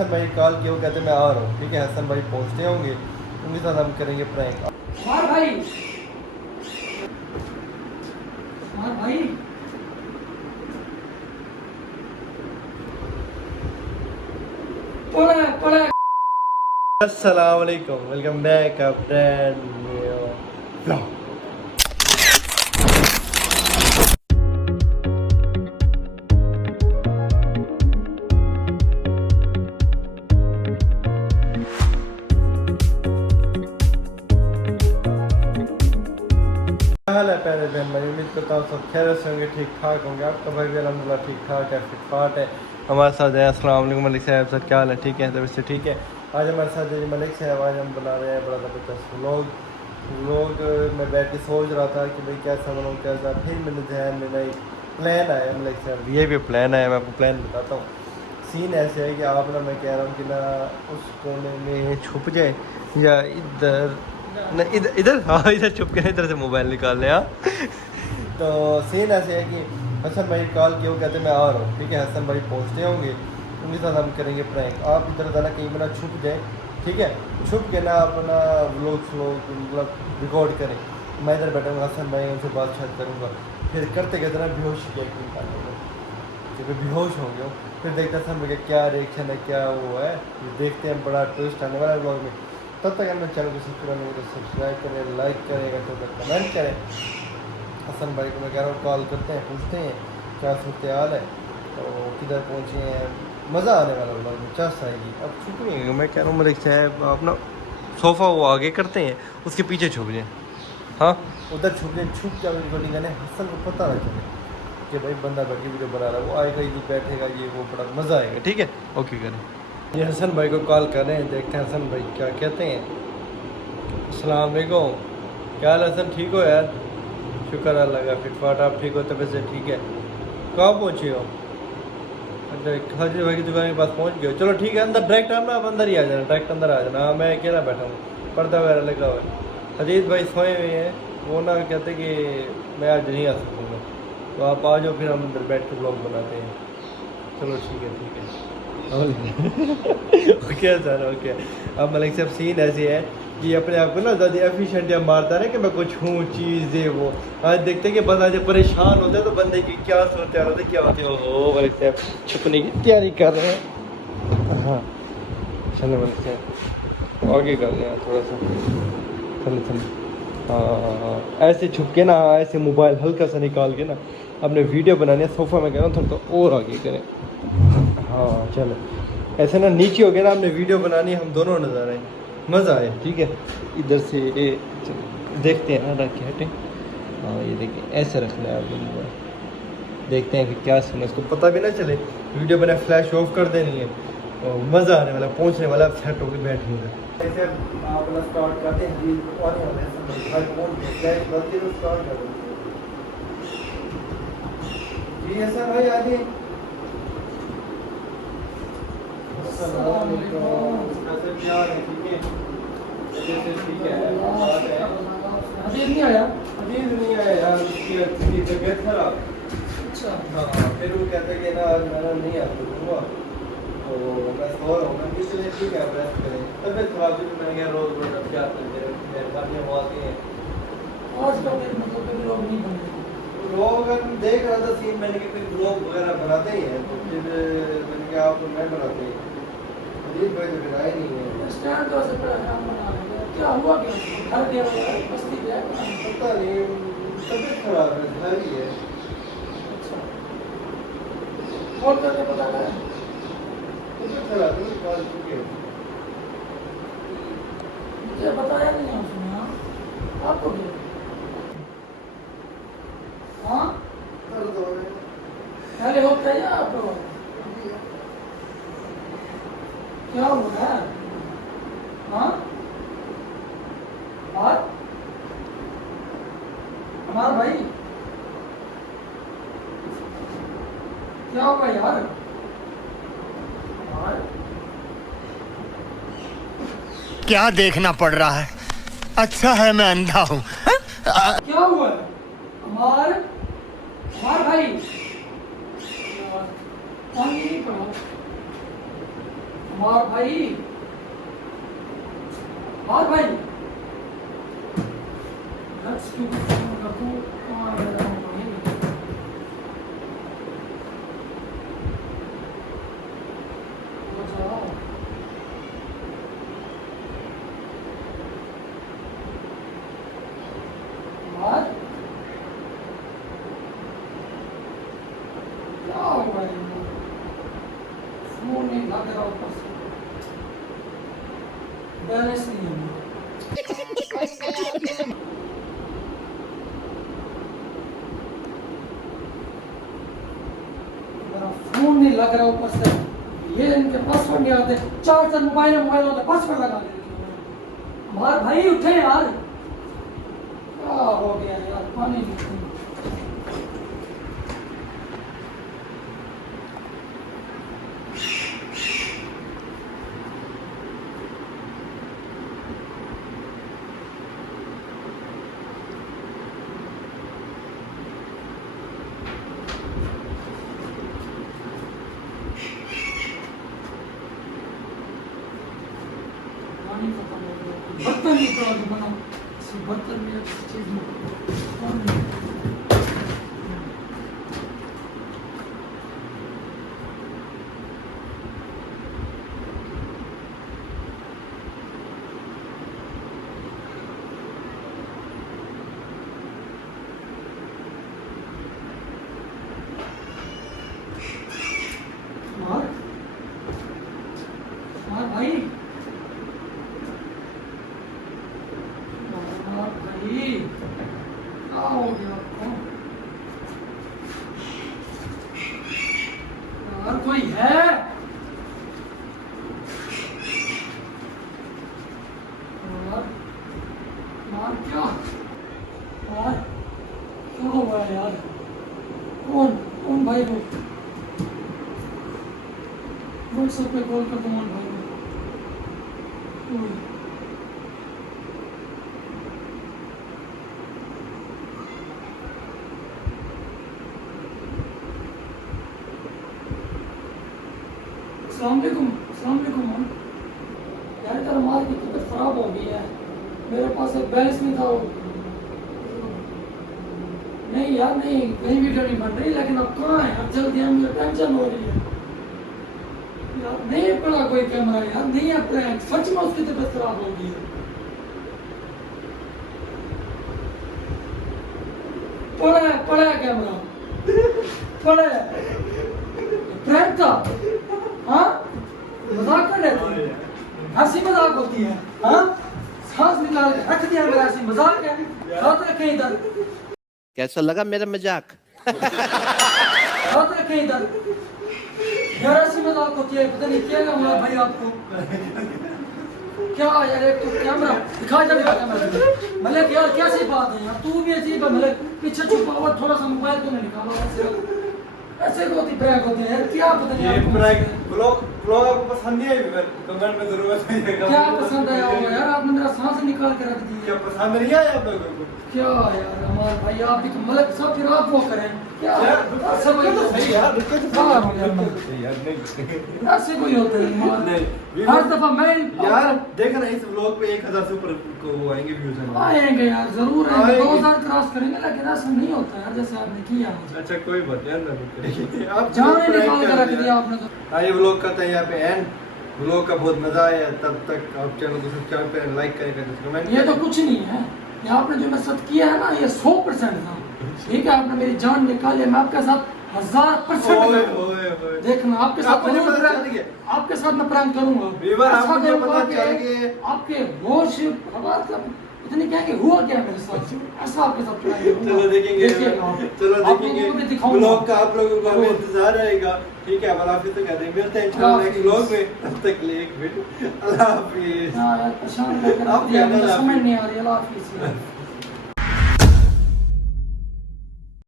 हसन भाई कॉल किया, वो कहते मैं आ रहा हूँ, ठीक है। हसन भाई पहुँचते होंगे, उनके साथ हम करेंगे प्रैंक। हाँ भाई, हाँ भाई, पड़ा अस्सलाम वालेकुम, welcome back a brand new vlog. क्या हाल है प्यारे बहन भाई, उम्मीद करता हूँ सब खैर से होंगे, ठीक ठाक होंगे। आपका भाई भी अल्हम्दुलिल्लाह ठीक ठाक है, फिट फाट है। हमारे साथ है अस्सलाम वालेकुम मलिक साहब, सर क्या हाल है? ठीक है, तब से ठीक है। आज हमारे साथ है मलिक साहब, आज हम बना रहे हैं बड़ा ज़बरदस्त व्लॉग। मैं बैठ के सोच रहा था कि भाई कैसा बनाऊँ कैसा, फिर मेरे ध्यान में नहीं प्लान आया मलिक साहब, ये भी प्लान आया। मैं आपको प्लान बताता हूँ। सीन ऐसे है कि आप ना, मैं कह रहा हूँ कि ना उस कोने में छुप जाए या इधर न इधर इधर, हाँ इधर छुप के इधर से मोबाइल निकाल लिया। तो सीन ऐसे है कि हसन भाई कॉल किया, वो कहते मैं आ रहा हूँ, ठीक है। हसन भाई पहुँचते होंगे, उनके साथ हम करेंगे प्रैंक। आप इधर जाना कहीं बना छुप जाए, ठीक है। छुप के ना अपना व्लॉग मतलब रिकॉर्ड करें। मैं इधर बैठूँगा, हसन भाई उनसे बातचीत करूँगा, फिर करते कहते ना बेहोश किया कि बेहोश हो गया। फिर देखते हैं हम क्या रिएक्शन है, क्या वो है, देखते हैं। बड़ा ट्विस्ट आने वाला है ब्लॉग में। तब तक हमें चैनल को सब्सक्राइब नहीं तो सब्सक्राइब करें, लाइक करें, तो कमेंट करें। हसन भाई को मैं कह रहा हूँ कॉल करते हैं, पूछते हैं क्या सूरत हाल है, तो किधर पहुँचे हैं। मज़ा आने वाला ब्लॉग में, चस आएगी। अब छुप नहीं है, मैं कह रहा हूँ मलिक साहब अपना सोफ़ा वो आगे करते हैं, उसके पीछे छुप जाए। हाँ उधर छुप जाए, छुप क्या रिकॉर्डिंग करने, हसन को पता ना चले कि भाई बंदा बैठ के वीडियो बना रहा है। वो आएगा ये बैठेगा, ये वो बड़ा मज़ा आएगा, ठीक है। ओके करें, ये हसन भाई को कॉल कर रहे हैं, देखते हैं हसन भाई क्या कहते हैं। अस्सलाम वालेकुम, क्या हाल हसन, ठीक हो यार? शुक्र अल्लाह का, फिट फाट, आप ठीक हो, तबीयत से ठीक है? कहाँ पहुँचे हो? अच्छा हाजिर भाई की दुकान के पास पहुँच गए, चलो ठीक है। अंदर डायरेक्ट आप ना, आप अंदर ही आ जाना, डायरेक्ट अंदर आ जाना। हाँ मैं अकेला बैठा हूँ, पर्दा वगैरह लगा हुआ है। अजीत भाई सोए हुए हैं, वो ना कहते कि मैं आज नहीं आ सकूँगा, तो आप आ जाओ, फिर हम अंदर बैठ के ब्लॉग बनाते हैं। चलो ठीक है, ठीक है। Okay sir, okay. अब मलिक साहब सीन ऐसे है कि अपने आप को ना ज़्यादा एफिशिएंट या मारता है कि मैं कुछ हूँ चीज़ है वो। आज देखते हैं कि बंदा जब परेशान होता है तो बंदे की क्या सोचते होते क्या होती है। ओहो मलिक साहब छुपने की तैयारी कर रहे हैं। हाँ चलो मलिक साहब आगे कर रहे हैं थोड़ा सा, चलो चलो। हाँ ऐसे छुप के ना, ऐसे मोबाइल हल्का सा निकाल के ना अपने वीडियो बनाने, सोफ़ा में कह रहा हूँ थोड़ा तो और आगे करें। हाँ चलो ऐसे ना नीचे हो गया ना, आपने वीडियो बनानी, हम दोनों नज़र आए, मज़ा आए, ठीक है। इधर से ये देखते हैं ना, रख के हटें। हाँ ये देखिए ऐसे रखना है आपने मोबाइल, देखते हैं कि क्या सीन है, उसको पता भी ना चले। वीडियो बना फ्लैश ऑफ कर देनी है और मज़ा आने वाला, पहुँचने वाला, सेट होकर बैठेंगे। ऐसे आप अपना स्टार्ट करते हैं जी, स्टार्ट कर जी ऐसा भाई आगे। ठीक है, अजीब नहीं आया। अजीज नहीं आया यार, उसकी तबीयत खराब। अच्छा हाँ फिर वो कहते कि ना आज मेरा नहीं आ सकूँगा, तो मैं सो रहा हूँ। मैं इसलिए ठीक है रेस्ट करें, तबीयत खराब थी तो मैंने कहा रोज़ रोज़ अब क्या मेहरबानी हो आती हैं। आज का दिन मतलब कभी लोग नहीं बन रहे। लोग देख रहा था सीन, मैंने कि फिर ब्लॉग वगैरह बनाते ही हैं, तो फिर मैंने कहा आप मैं बनाते हैं। अजीत भाई तो फिर आए नहीं है, स्टैंड तो से बड़ा काम बना रहे हैं। क्या हुआ, क्या घर गया होगा, बस्ती गया होगा। पता नहीं तबीयत खराब है, घर ही है। अच्छा कॉल करके पता करें। तबीयत खराब है, कॉल चुके मुझे बताया नहीं उसने। हाँ आपको क्या, हाँ पहले होता है आपको क्या हुआ है? हाँ और हमारा भाई क्या हुआ यार? क्या देखना पड़ रहा है? अच्छा है मैं अंधा हूँ। क्या हुआ है? हमार हमार भाई पानी नहीं पड़ा। मार भाई, मार भाई। Let's do it. कहाँ गया भाई? हो जाओ। मार। क्या हुआ है? फोन नहीं लग रहा ऊपर से, बैलेंस नहीं है। मेरा फोन नहीं लग रहा ऊपर से, ये इनके पासवर्ड नहीं आते, चार मोबाइल होते, पासवर्ड लगा देते। मार भाई उठे यार, क्या हो गया यार, पानी नहीं। पानी खत्म हो गया, बर्तन निकाल दो बना, इसी बर्तन में किसी चीज में पानी। मार, मार भाई, मार भाई, क्या हो गया आपको? यार कोई है? मार, मार क्या? मार, क्या हुआ यार? कौन कौन भाई वो? व्हाट्सएप पे कॉल कर, कौन भाई वो? कोई अस्सलाम वालेकुम। यार तेरा माल की तबीयत खराब हो गई है, मेरे पास एक बैलेंस नहीं था वो। नहीं यार नहीं, कहीं वीडियो नहीं बन रही, लेकिन अब कहाँ है, अब जल्दी है, मुझे टेंशन हो रही है यार। नहीं पड़ा कोई कैमरा यार, नहीं है प्रैंक, सच में उसकी तबीयत खराब हो गई है। पड़ा है कैमरा, पड़ा है, प्रैंक था। हाँ मजाक कर रहे थे, हंसी मजाक होती है। हाँ सांस निकाल के रख दिया मेरा, हंसी मजाक है, हाथ रखे इधर। कैसा लगा मेरा मजाक? हाथ रखे इधर, यार हंसी मजाक होती है, पता नहीं क्या हुआ भाई आपको। क्या यार, एक तो कैमरा दिखा जा, कैमरा मलिक यार, कैसी बात है यार, तू भी अजीब है मलिक, पीछे छुपा हुआ थोड़ा सा मोबाइल तूने निकाला, ऐसे होती प्रैंक होते हैं यार, क्या पता नहीं ये आपको। प्रैंक ब्लॉग आपको पसंद नहीं आई? कमेंट में जरूर बताइएगा। क्या पसंद आया होगा यार, आपने मेरा सांस निकाल के रख दी। क्या पसंद नहीं आया आप लोगों को? क्या यार हमारे भाई, आप भी तो मलिक सब, फिर आप वो करें क्या? ऐसे कोई सही यार, रुको तो बाहर हो गया सही यार, नहीं ऐसे कोई होते हैं नहीं। हर दफा मैं यार देख ना, इस व्लॉग पे 1000 से ऊपर को वो आएंगे व्यूज। आएंगे यार, जरूर आएंगे, आएंगे। 2000 क्रॉस करेंगे, लेकिन ऐसा नहीं होता यार जैसे आपने किया। अच्छा कोई बात यार, ना करेंगे आप जान निकाल के रख दिया आपने तो। ये व्लॉग करते हैं यहाँ पे एंड। व्लॉग का बहुत मजा आया, तब तक आप चैनल को सब्सक्राइब करें, लाइक करें, कमेंट ये तो कुछ नहीं है, ये आपने जो मेरे साथ किया है ना, ये 100% था। ठीक है, आपने मेरी जान निकाली, मैं आपके साथ 1000% देखना, आपके साथ आपको नहीं जरूर पता चल prank- गया? आपके साथ मैं प्रैंक करूंगा। वीवर, आपको ऐसा नहीं करूंगा पता चल कि गया? आपके होश हवा इतने कहेंगे हुआ क्या मेरे साथ, ऐसा आपके साथ prank करूंगा। चलो देखेंगे, देखिएगा आप। चलो आप देखेंगे लोगों को भी दिखाऊंगा। व्लॉग का, आप लोगों का हमें जरूर। इंतजार रहेगा। ठीक है, अल्लाह हाफिज़, तो कहते हैं मिलते हैं इंशाल्लाह नेक्स्ट व्लॉग में, तब तक के लिए एक मिनट, अल्लाह हाफिज़। हाँ यार, परेशान कर आप दिया, कहना मुझे अल्लाह समझ हाफिज़। नहीं आ रही। अल्लाह हाफिज़।